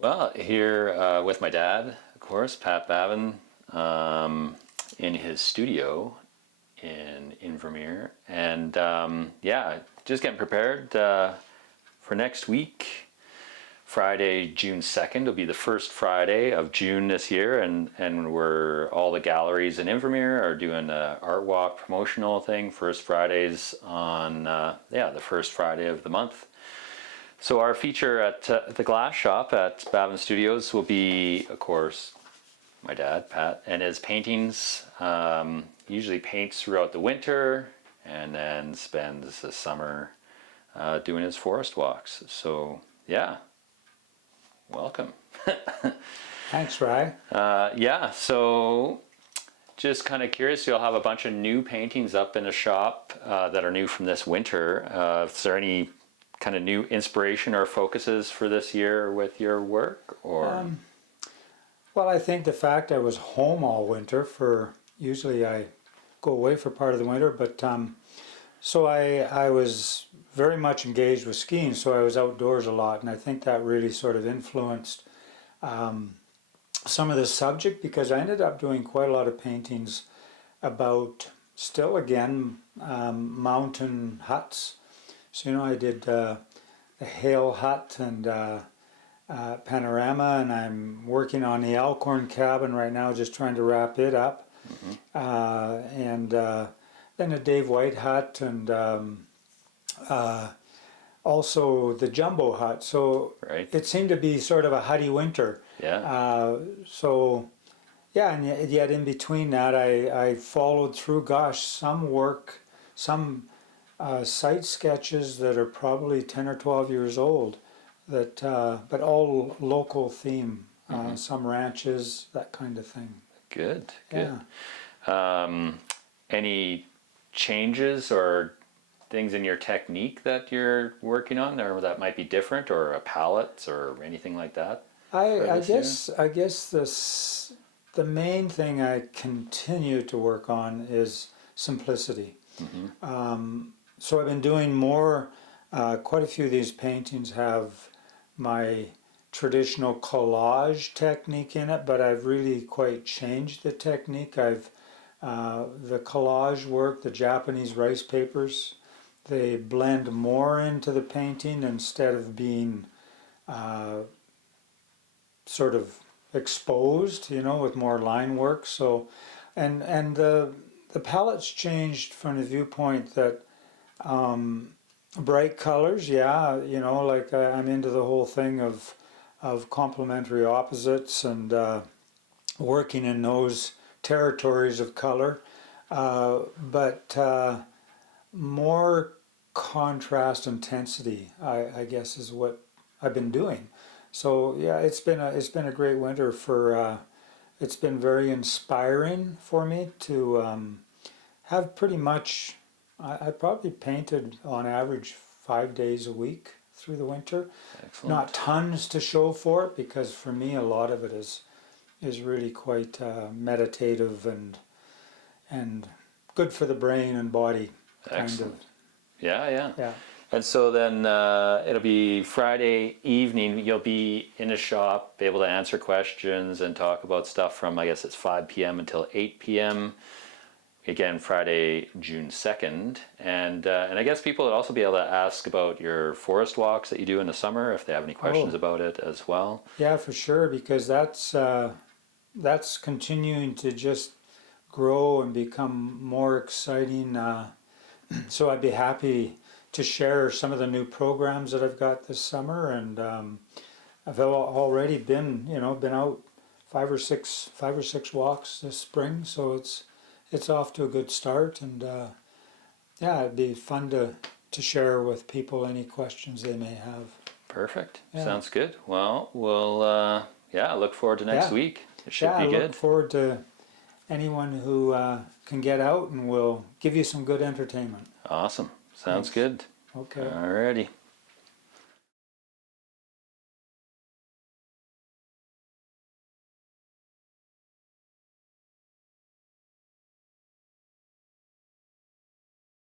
Well, here with my dad, of course, Pat Bavin, in his studio in Invermere. And yeah, just getting prepared for next week. Friday, June 2nd will be the first Friday of June this year, and all the galleries in Invermere are doing an art walk promotional thing. First Fridays on the first Friday of the month. So our feature at the glass shop at Bavin Studios will be, of course, my dad, Pat, and his paintings. Usually paints throughout the winter and then spends the summer doing his forest walks. So yeah, welcome. Thanks, Ry. Yeah, so just kind of curious, you'll have a bunch of new paintings up in the shop that are new from this winter. Is there any kind of new inspiration or focuses for this year with your work? Or Well, I think the fact I was home all winter usually I go away for part of the winter, but so I was very much engaged with skiing, so I was outdoors a lot, and I think that really sort of influenced some of the subject, because I ended up doing quite a lot of paintings about, still again, mountain huts. So, I did the Hail Hut and Panorama, and I'm working on the Elkhorn Cabin right now, just trying to wrap it up. And then a Dave White Hut, and also the Jumbo Hut. So it seemed to be sort of a hutty winter. Yeah. So yeah, and yet in between that, I followed through, some work, some site sketches that are probably 10 or 12 years old, that but all local theme, some ranches, that kind of thing. Good. Yeah. Any changes or things in your technique that you're working on, or that might be different, or a palette or anything like that? I guess the main thing I continue to work on is simplicity. So I've been doing more. Quite a few of these paintings have my traditional collage technique in it, but I've really quite changed the technique. The collage work, the Japanese rice papers, they blend more into the painting instead of being sort of exposed, with more line work. So, and the palette's changed from the viewpoint that bright colors, yeah, like I'm into the whole thing of complementary opposites, and working in those territories of color, but more contrast intensity, I guess, is what I've been doing. So yeah, it's been a great winter it's been very inspiring for me to have pretty much, I probably painted on average 5 days a week through the winter. Excellent. Not tons to show for it, because for me a lot of it is really quite meditative and good for the brain and body. Excellent. Kind of. Yeah. And so then it'll be Friday evening. You'll be in the shop, be able to answer questions and talk about stuff from, I guess it's 5 p.m. until 8 p.m. Again, Friday, June 2nd. And I guess people would also be able to ask about your forest walks that you do in the summer, if they have any questions about it as well. Yeah, for sure, because that's continuing to just grow and become more exciting. So I'd be happy to share some of the new programs that I've got this summer, and I've already been out five or six walks this spring, so it's off to a good start, and yeah, it'd be fun to share with people any questions they may have. Perfect. Yeah. Sounds good. Well, we'll look forward to next week. It should be good. I look forward to anyone who can get out, and we'll give you some good entertainment. Awesome. Sounds good. Okay. Alrighty.